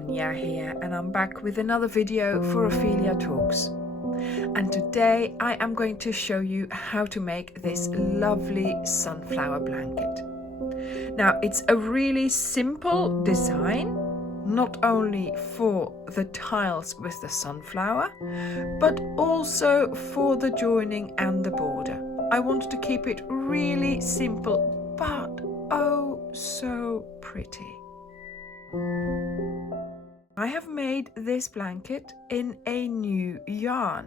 Anja here, and I'm back with another video for Ophelia Talks. And today I am going to show you how to make this lovely sunflower blanket. Now, it's a really simple design, not only for the tiles with the sunflower, but also for the joining and the border. I wanted to keep it really simple, but oh so pretty. I have made this blanket in a new yarn,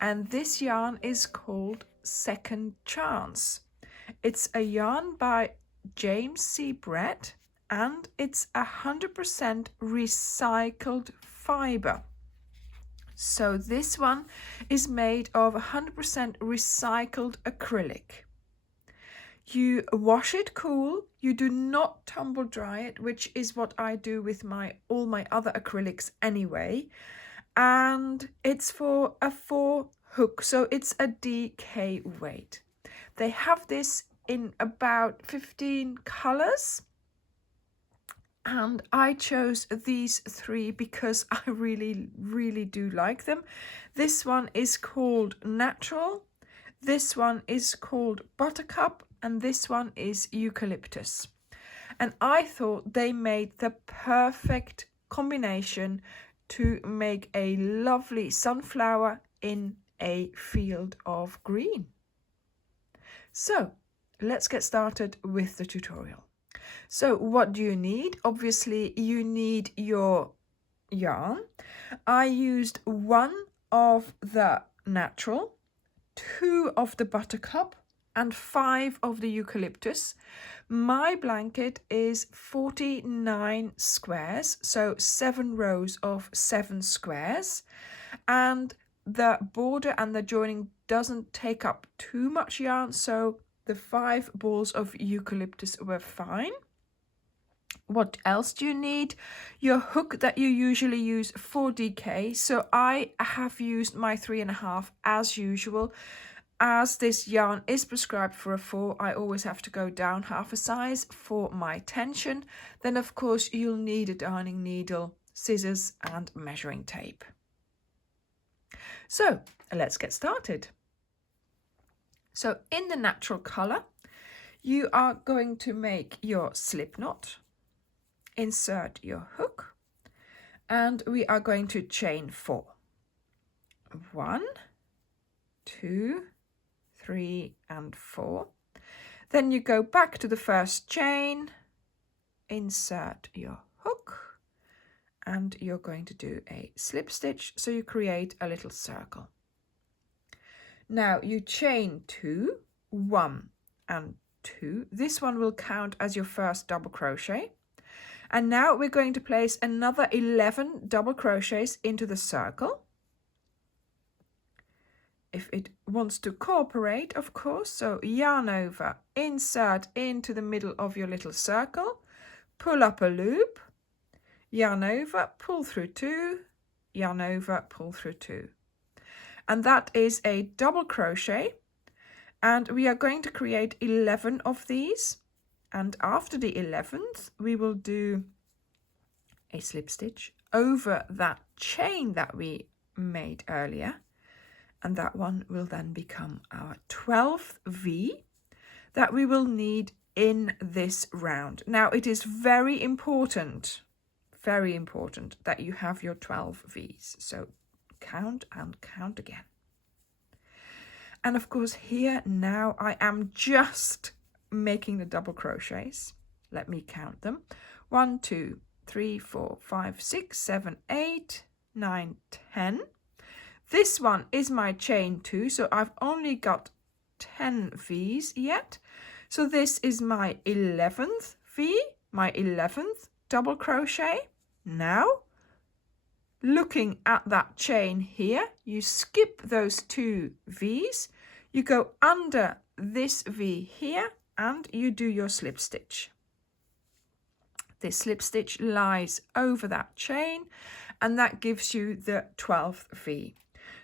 and this yarn is called Second Chance. It's a yarn by James C. Brett, and it's 100% recycled fiber. So this one is made of 100% recycled acrylic. You wash it cool. You do not tumble dry it, which is what I do with all my other acrylics anyway. And it's for a 4 hook, so it's a DK weight. They have this in about 15 colors. And I chose these 3 because I really do like them. This one is called Natural. This one is called Buttercup. And this one is Eucalyptus. And I thought they made the perfect combination to make a lovely sunflower in a field of green. So let's get started with the tutorial. So what do you need? Obviously you need your yarn. I used 1 of the Natural, 2 of the Buttercup, and 5 of the Eucalyptus. My blanket is 49 squares, so 7 rows of 7 squares, and the border and the joining doesn't take up too much yarn, so the 5 balls of Eucalyptus were fine. What else do you need? Your hook that you usually use for DK. So I have used my 3.5 as usual. As this yarn is prescribed for a 4, I always have to go down half a size for my tension. Then of course you'll need a darning needle, scissors and measuring tape. So let's get started. So in the natural color, you are going to make your slip knot, insert your hook, and we are going to chain 4. 1, 2, 3 and 4. Then you go back to the first chain, insert your hook, and you're going to do a slip stitch, so you create a little circle. Now you chain 2, 1 and 2. This one will count as your first double crochet. And now we're going to place another 11 double crochets into the circle. If it wants to cooperate, of course, so yarn over, insert into the middle of your little circle, pull up a loop, yarn over, pull through 2, yarn over, pull through 2. And that is a double crochet, and we are going to create 11 of these. And after the 11th, we will do a slip stitch over that chain that we made earlier. And that one will then become our 12th V that we will need in this round. Now, it is very important that you have your 12 V's. So count and count again. And of course, here now I am just making the double crochets. Let me count them. 1, 2, 3, 4, 5, 6, 7, 8, 9, 10. This one is my chain 2, so I've only got 10 V's yet. So this is my 11th V, my 11th double crochet. Now, looking at that chain here, you skip those 2 V's, you go under this V here, and you do your slip stitch. This slip stitch lies over that chain, and that gives you the 12th V.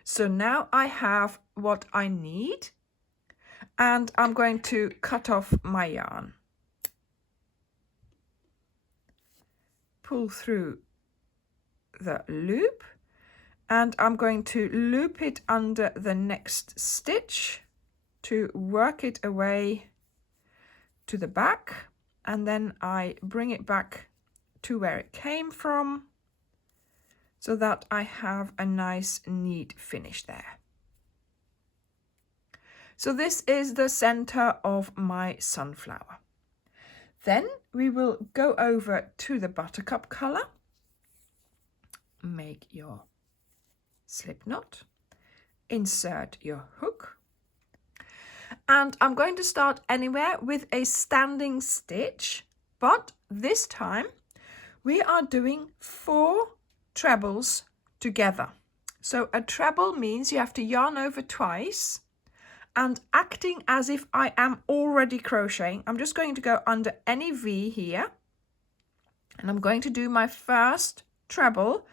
So now I have what I need, and I'm going to cut off my yarn. pull through the loop, and I'm going to loop it under the next stitch to work it away to the back, and then I bring it back to where it came from so that I have a nice neat finish there. So this is the center of my sunflower. Then we will go over to the buttercup color, make your slip knot, insert your hook, and I'm going to start anywhere with a standing stitch, but this time we are doing 4 trebles together. So a treble means you have to yarn over twice, and acting as if I am already crocheting, I'm just going to go under any V here, and I'm going to do my first treble,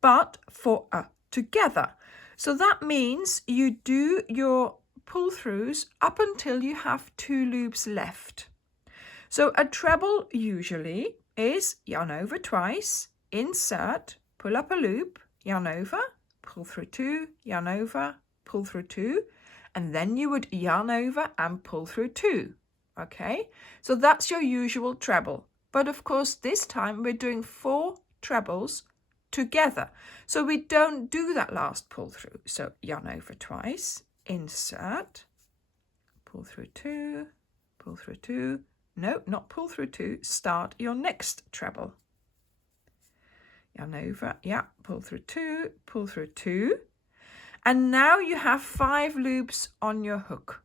but for a together. So that means you do your pull throughs up until you have 2 loops left. So a treble usually is yarn over twice, insert, pull up a loop, yarn over, pull through 2, yarn over, pull through 2, and then you would yarn over and pull through 2. Okay, so that's your usual treble. But of course this time we're doing 4 trebles together, so we don't do that last pull through. So yarn over twice, insert, pull through 2, pull through 2, no, not pull through 2, start your next treble, yarn over, yeah, pull through 2, pull through 2, and now you have 5 loops on your hook.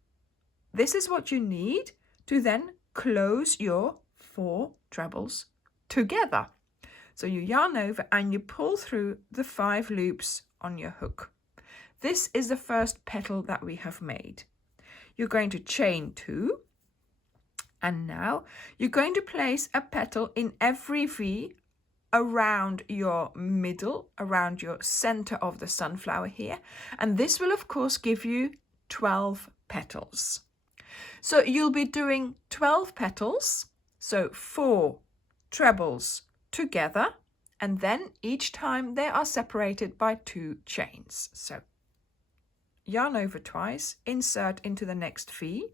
This is what you need to then close your 4 trebles together. So you yarn over and you pull through the 5 loops on your hook. This is the first petal that we have made. You're going to chain 2, and now you're going to place a petal in every V around your middle, around your center of the sunflower here, and this will of course give you 12 petals. So you'll be doing 12 petals, so 4 trebles together, and then each time they are separated by 2 chains. So yarn over twice, insert into the next V,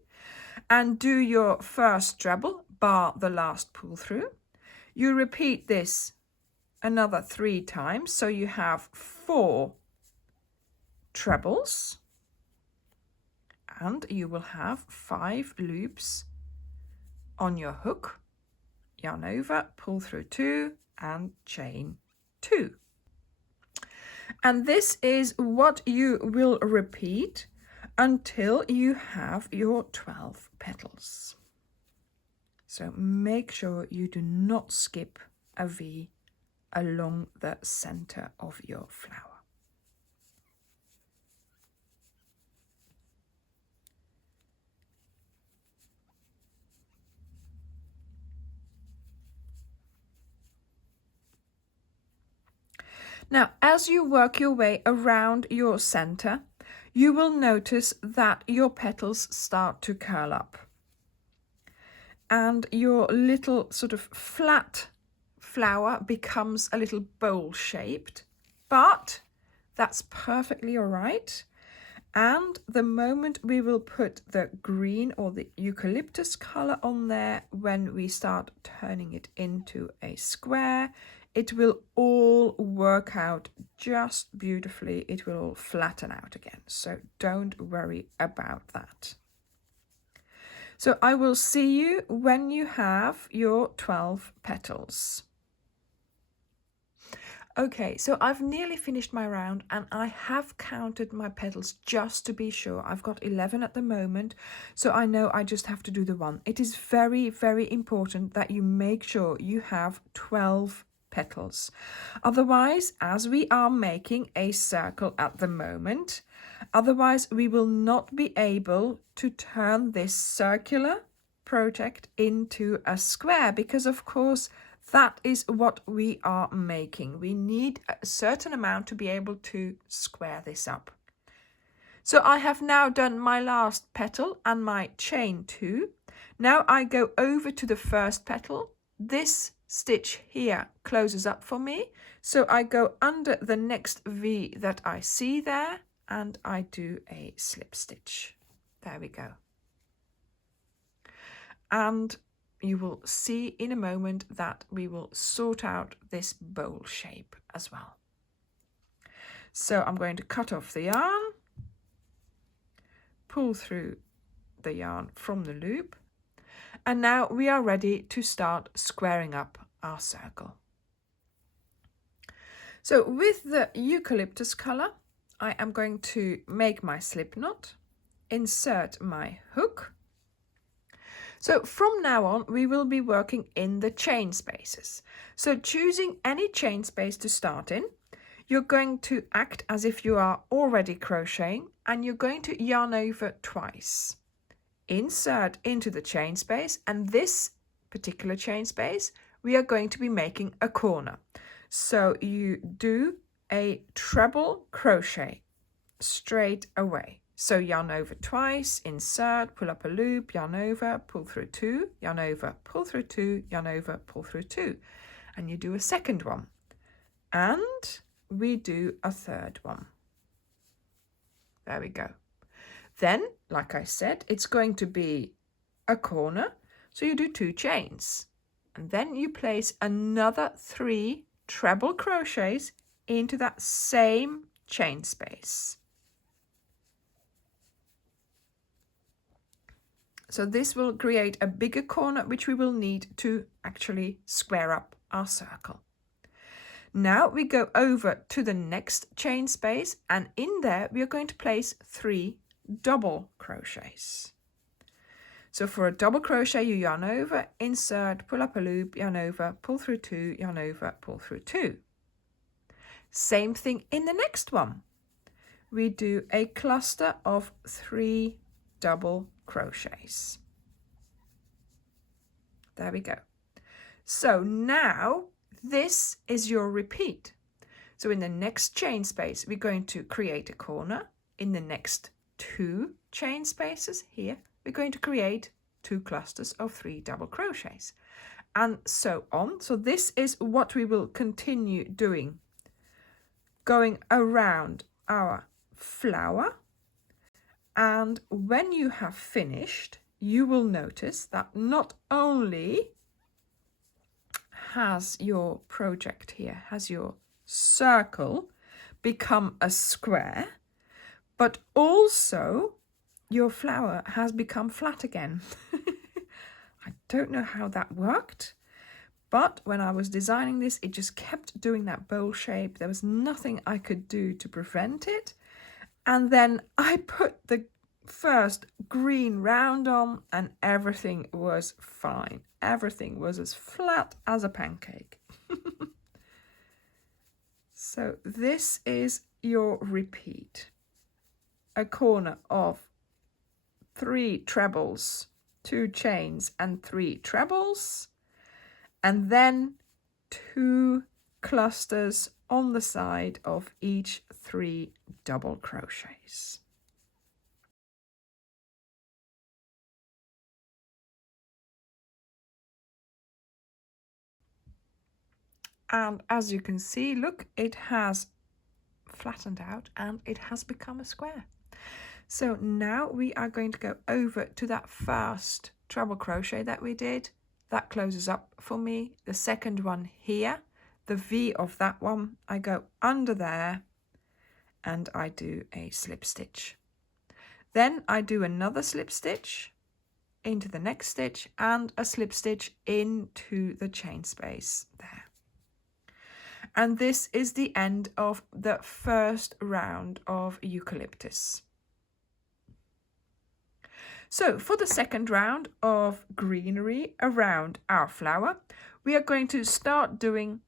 and do your first treble bar the last pull through. You repeat this another 3 times, so you have 4 trebles, and you will have 5 loops on your hook. Yarn over, pull through 2, and chain 2. And this is what you will repeat until you have your 12 petals. So make sure you do not skip a V along the center of your flower. Now, as you work your way around your center, you will notice that your petals start to curl up. And your little sort of flat flower becomes a little bowl-shaped, but that's perfectly all right. And the moment we will put the green or the eucalyptus color on there, when we start turning it into a square, it will all work out just beautifully. It will all flatten out again. So don't worry about that. So I will see you when you have your 12 petals. Okay, so I've nearly finished my round and I have counted my petals just to be sure. I've got 11 at the moment, so I know I just have to do the one. It is very, very important that you make sure you have 12 petals. Otherwise, as we are making a circle at the moment, otherwise we will not be able to turn this circular project into a square, because of course that is what we are making. We need a certain amount to be able to square this up. So I have now done my last petal and my chain 2. Now I go over to the first petal. This stitch here closes up for me. So I go under the next V that I see there and I do a slip stitch. There we go. And you will see in a moment that we will sort out this bowl shape as well. So I'm going to cut off the yarn, pull through the yarn from the loop, and now we are ready to start squaring up our circle. So with the eucalyptus color, I am going to make my slip knot, insert my hook. So from now on, we will be working in the chain spaces. So choosing any chain space to start in, you're going to act as if you are already crocheting and you're going to yarn over twice. Insert into the chain space, and this particular chain space, we are going to be making a corner. So you do a treble crochet straight away. So yarn over twice, insert, pull up a loop, yarn over, pull through two, yarn over, pull through two, yarn over, pull through two. And you do a second one. And we do a third one. There we go. Then, like I said, it's going to be a corner. So you do 2 chains. And then you place another 3 treble crochets into that same chain space. So this will create a bigger corner, which we will need to actually square up our circle. Now we go over to the next chain space, and in there we are going to place 3 double crochets. So for a double crochet, you yarn over, insert, pull up a loop, yarn over, pull through 2, yarn over, pull through 2. Same thing in the next one. We do a cluster of 3 double crochets. There we go. So now this is your repeat. So in the next chain space, we're going to create a corner. In the next 2 chain spaces here, we're going to create 2 clusters of 3 double crochets, and so on. So this is what we will continue doing, going around our flower. And when you have finished, you will notice that not only has your project here, has your circle become a square, but also your flower has become flat again. I don't know how that worked, but when I was designing this, it just kept doing that bowl shape. There was nothing I could do to prevent it. And then I put the first green round on and everything was fine. Everything was as flat as a pancake. So this is your repeat. A corner of 3 trebles, 2 chains and 3 trebles, and then 2 clusters on the side of each 3 double crochets. And as you can see, look, it has flattened out and it has become a square. So now we are going to go over to that first treble crochet that we did. That closes up for me. The second one here, the V of that one, I go under there and I do a slip stitch. Then I do another slip stitch into the next stitch and a slip stitch into the chain space there. And this is the end of the first round of eucalyptus. So for the second round of greenery around our flower, we are going to start doing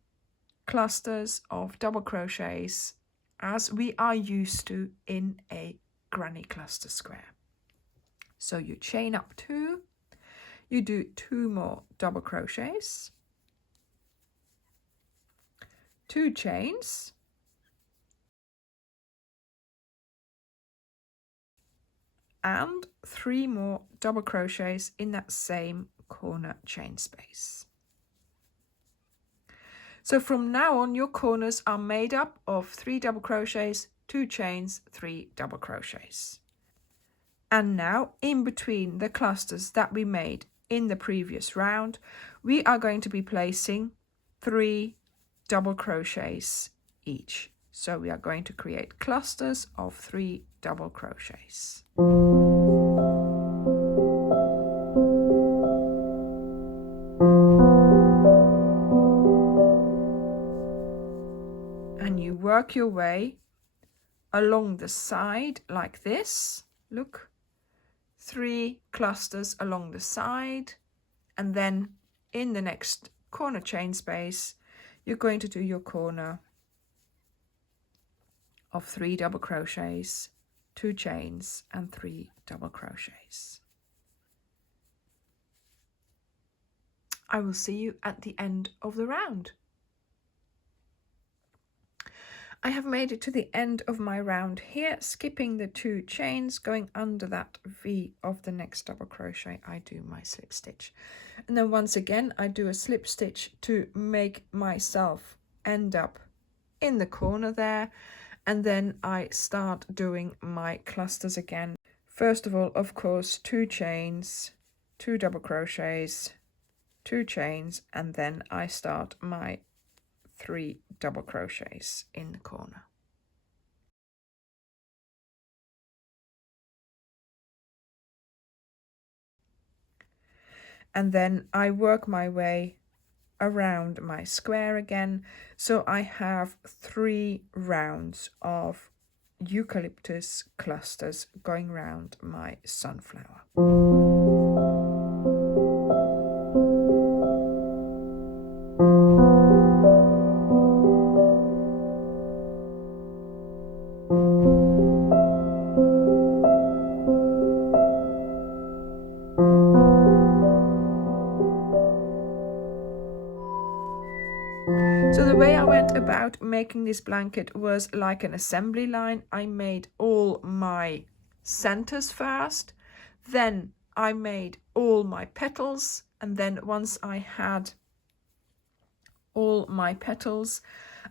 clusters of double crochets as we are used to in a granny cluster square. So you chain up 2, you do 2 more double crochets, 2 chains, and 3 more double crochets in that same corner chain space. So from now on, your corners are made up of 3 double crochets, 2 chains, 3 double crochets. And now, in between the clusters that we made in the previous round, we are going to be placing 3 double crochets each. So we are going to create clusters of 3 double crochets. And you work your way along the side like this. Look. 3 clusters along the side, and then in the next corner chain space you're going to do your corner of 3 double crochets, 2 chains and 3 double crochets. I will see you at the end of the round. I have made it to the end of my round here, skipping the 2 chains, going under that V of the next double crochet. I do my slip stitch, and then once again I do a slip stitch to make myself end up in the corner there, and then I start doing my clusters again. First of all, of course, 2 chains, 2 double crochets, 2 chains, and then I start my 3 double crochets in the corner. And then I work my way around my square again, so I have 3 rounds of eucalyptus clusters going round my sunflower. So the way I went about making this blanket was like an assembly line. I made all my centers first, then I made all my petals, and then once I had all my petals,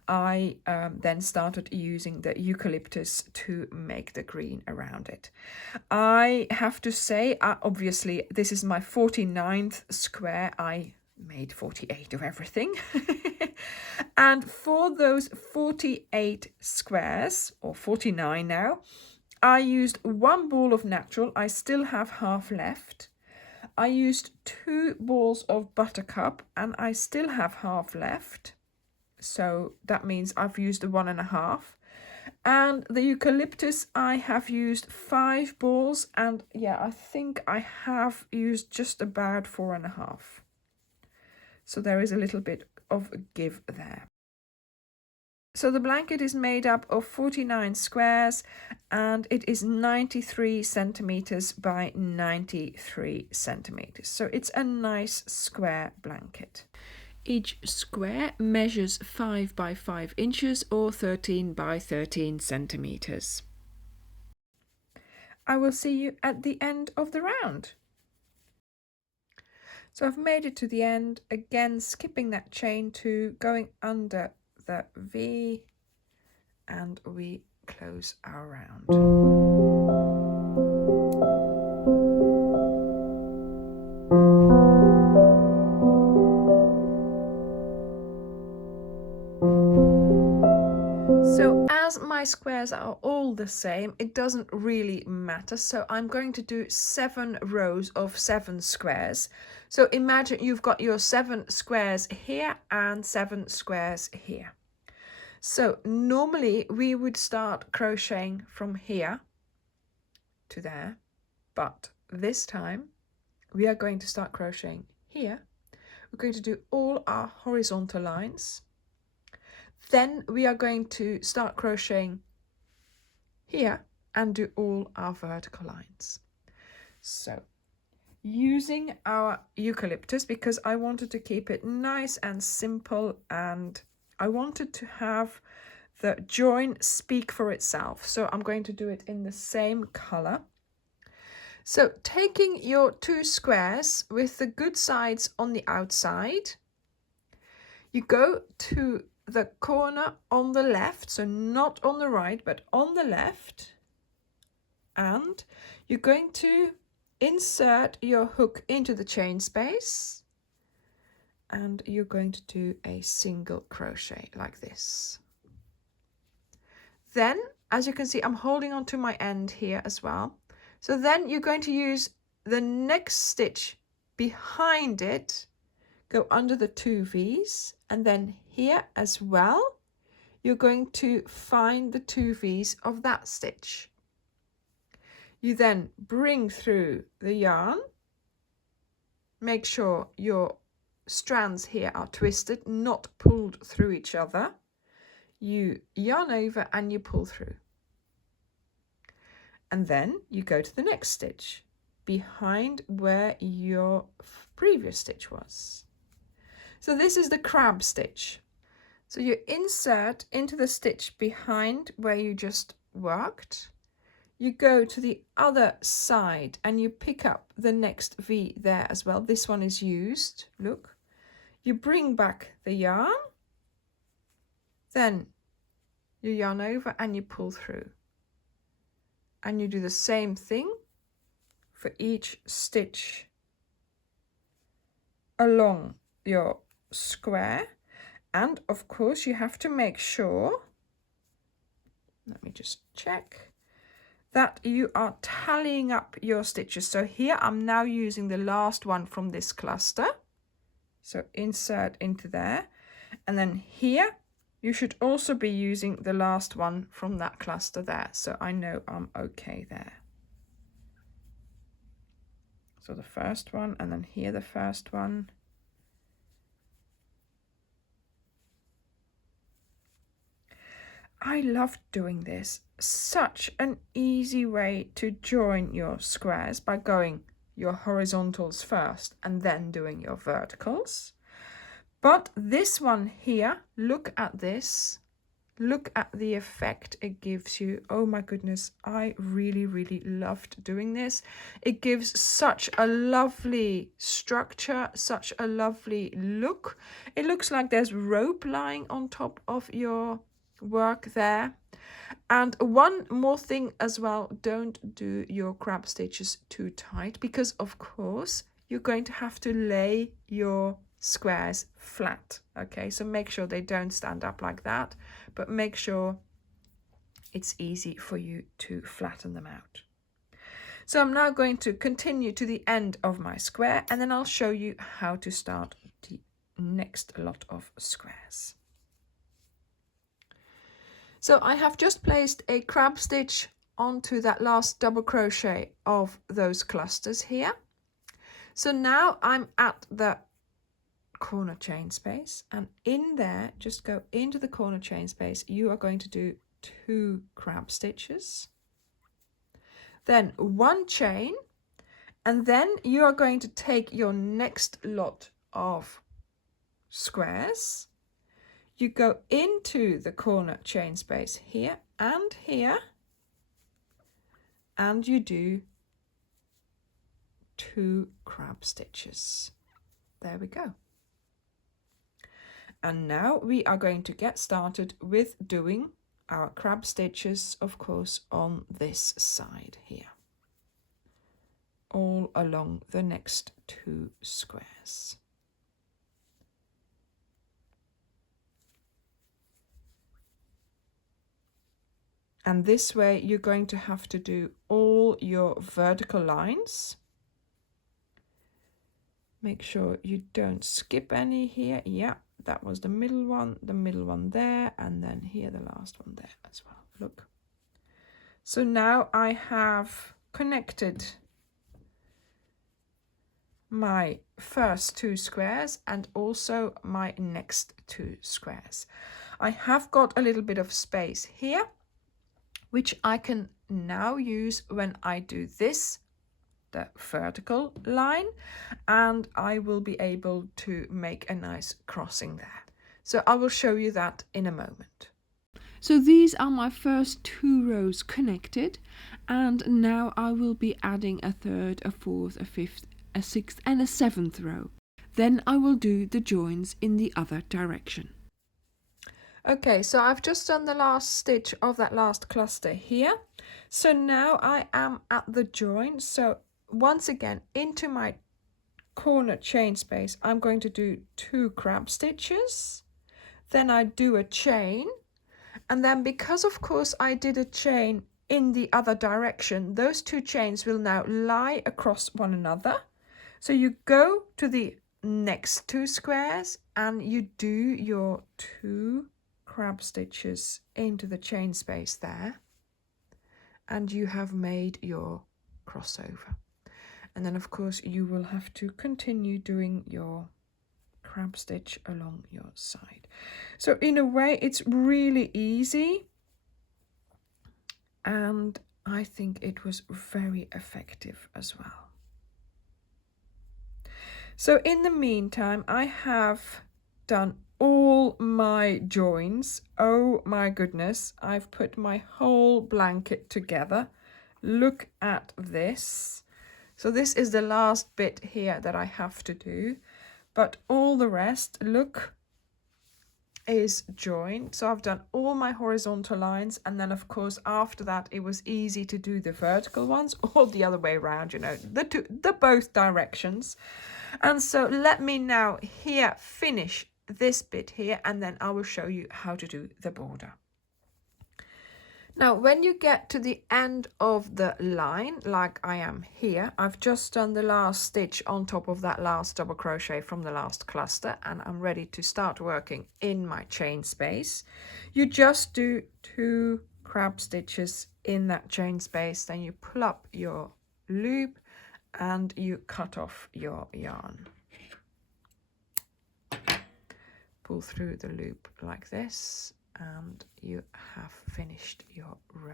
I then started using the eucalyptus to make the green around it. I have to say, obviously this is my 49th square. I made 48 of everything. And for those 48 squares, or 49 now, I used 1 ball of natural. I still have half left. I used 2 balls of buttercup, and I still have half left. So that means I've used 1.5. And the eucalyptus, I have used 5 balls, and yeah, I think I have used just about 4.5. So there is a little bit of a give there. So the blanket is made up of 49 squares, and it is 93 centimeters by 93 centimeters. So it's a nice square blanket. Each square measures 5 by 5 inches or 13 by 13 centimeters. I will see you at the end of the round. So I've made it to the end, again skipping that chain 2, going under the V, and we close our round. So as my squares are all the same, it doesn't really matter. So I'm going to do 7 rows of 7 squares. So imagine you've got your 7 squares here and 7 squares here. So normally we would start crocheting from here to there, but this time we are going to start crocheting here. We're going to do all our horizontal lines. Then we are going to start crocheting here and do all our vertical lines. So using our eucalyptus, because I wanted to keep it nice and simple, and I wanted to have the join speak for itself. So I'm going to do it in the same color. So taking your 2 squares with the good sides on the outside, You go to the corner on the left, so not on the right, but on the left, and you're going to insert your hook into the chain space, and you're going to do a single crochet like this. Then, as you can see, I'm holding on to my end here as well. So then you're going to use the next stitch behind it, go under the 2 V's, and then here as well, you're going to find the 2 V's of that stitch. You then bring through the yarn, make sure your strands here are twisted, not pulled through each other. You yarn over and you pull through. And then you go to the next stitch behind where your previous stitch was. So this is the crab stitch. So you insert into the stitch behind where you just worked. You go to the other side and you pick up the next V there as well. This one is used, look. You bring back the yarn, then you yarn over and you pull through. And you do the same thing for each stitch along your square. And of course you have to make sure, let me just check, that you are tallying up your stitches. So here I'm now using the last one from this cluster. So insert into there. And then here you should also be using the last one from that cluster there. So I know I'm okay there. So the first one, and then here the first one. I love doing this. Such an easy way to join your squares by going your horizontals first and then doing your verticals. But this one here, look at this. Look at the effect it gives you. Oh my goodness, I really, really loved doing this. It gives such a lovely structure, such a lovely look. It looks like there's rope lying on top of your work there. And one more thing as well, don't do your crab stitches too tight, because of course you're going to have to lay your squares flat. Okay, so make sure they don't stand up like that, but make sure it's easy for you to flatten them out. So I'm now going to continue to the end of my square, and then I'll show you how to start the next lot of squares. So I have just placed a crab stitch onto that last double crochet of those clusters here. So now I'm at the corner chain space, and in there, just go into the corner chain space. You are going to do 2 crab stitches, then 1 chain, and then you are going to take your next lot of squares. You go into the corner chain space here, and you do 2 crab stitches. There we go. And now we are going to get started with doing our crab stitches, of course, on this side here, all along the next 2 squares. And this way you're going to have to do all your vertical lines. Make sure you don't skip any here. Yeah, that was the middle one there, and then here the last one there as well. Look. So now I have connected my first 2 squares and also my next 2 squares. I have got a little bit of space here, which I can now use when I do this, the vertical line, and I will be able to make a nice crossing there. So I will show you that in a moment. So these are my first 2 rows connected, and now I will be adding a 3rd, a 4th, a 5th, a 6th and a 7th row. Then I will do the joins in the other direction. Okay, so I've just done the last stitch of that last cluster here. So now I am at the join. So once again, into my corner chain space, I'm going to do 2 crab stitches. Then I do a chain. And then because of course I did a chain in the other direction, those 2 chains will now lie across one another. So you go to the next 2 squares and you do your 2 crab stitches into the chain space there, and you have made your crossover. And then of course you will have to continue doing your crab stitch along your side. So in a way it's really easy, and I think it was very effective as well. So in the meantime, I have done all my joins. Oh my goodness, I've put my whole blanket together. Look at this. So this is the last bit here that I have to do, but all the rest, look, is joined. So I've done all my horizontal lines, and then of course after that it was easy to do the vertical ones, or the other way around, you know, the both directions. And so let me now here finish this bit here, and then I will show you how to do the border. Now when you get to the end of the line, like I am here, I've just done the last stitch on top of that last double crochet from the last cluster, and I'm ready to start working in my chain space. You just do 2 crab stitches in that chain space, then you pull up your loop and you cut off your yarn. Pull through the loop like this, and you have finished your row.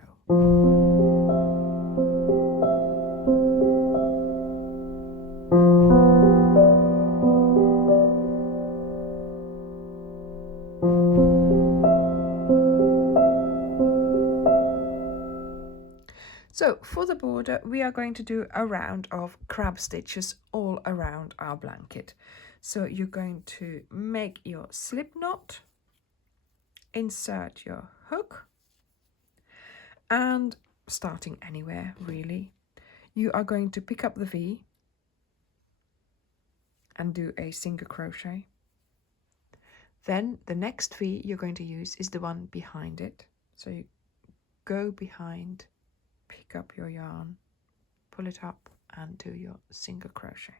So for the border, we are going to do a round of crab stitches all around our blanket. So you're going to make your slip knot, insert your hook, and starting anywhere really, you are going to pick up the V and do a single crochet. Then the next V you're going to use is the one behind it. So you go behind, pick up your yarn, pull it up and do your single crochet.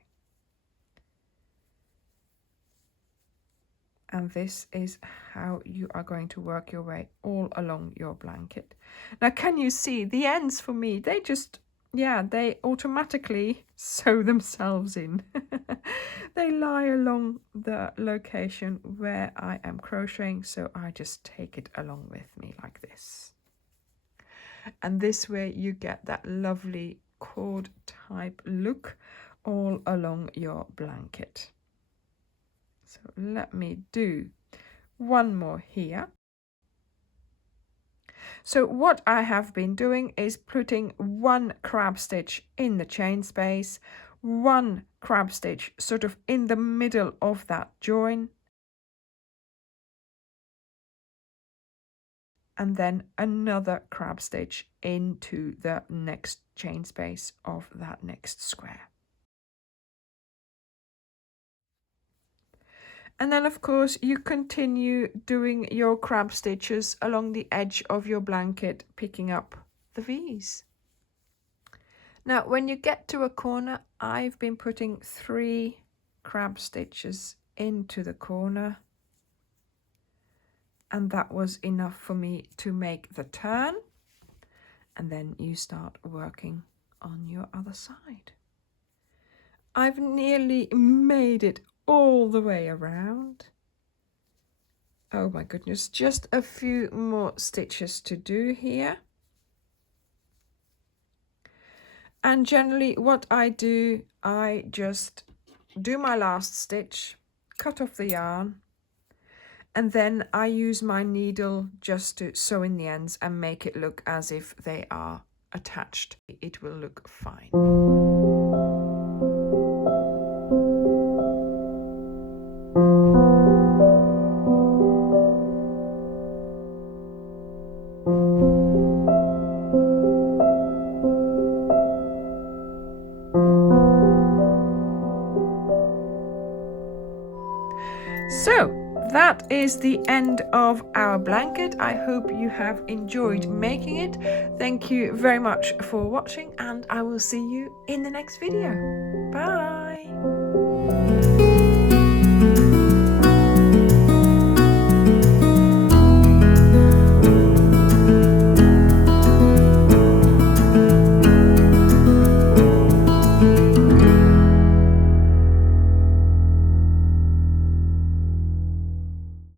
And this is how you are going to work your way all along your blanket. Now can you see the ends for me, they just, yeah, they automatically sew themselves in. They lie along the location where I am crocheting, so I just take it along with me like this. And this way you get that lovely cord type look all along your blanket. So let me do one more here. So what I have been doing is putting 1 crab stitch in the chain space, 1 crab stitch sort of in the middle of that join, and then another crab stitch into the next chain space of that next square. And then of course you continue doing your crab stitches along the edge of your blanket, picking up the V's. Now when you get to a corner, I've been putting 3 crab stitches into the corner, and that was enough for me to make the turn, and then you start working on your other side. I've nearly made it all the way around. Oh my goodness, just a few more stitches to do here. And generally what I do, I just do my last stitch, cut off the yarn, and then I use my needle just to sew in the ends and make it look as if they are attached. It will look fine. is the end of our blanket. I hope you have enjoyed making it. Thank you very much for watching, and I will see you in the next video. Bye!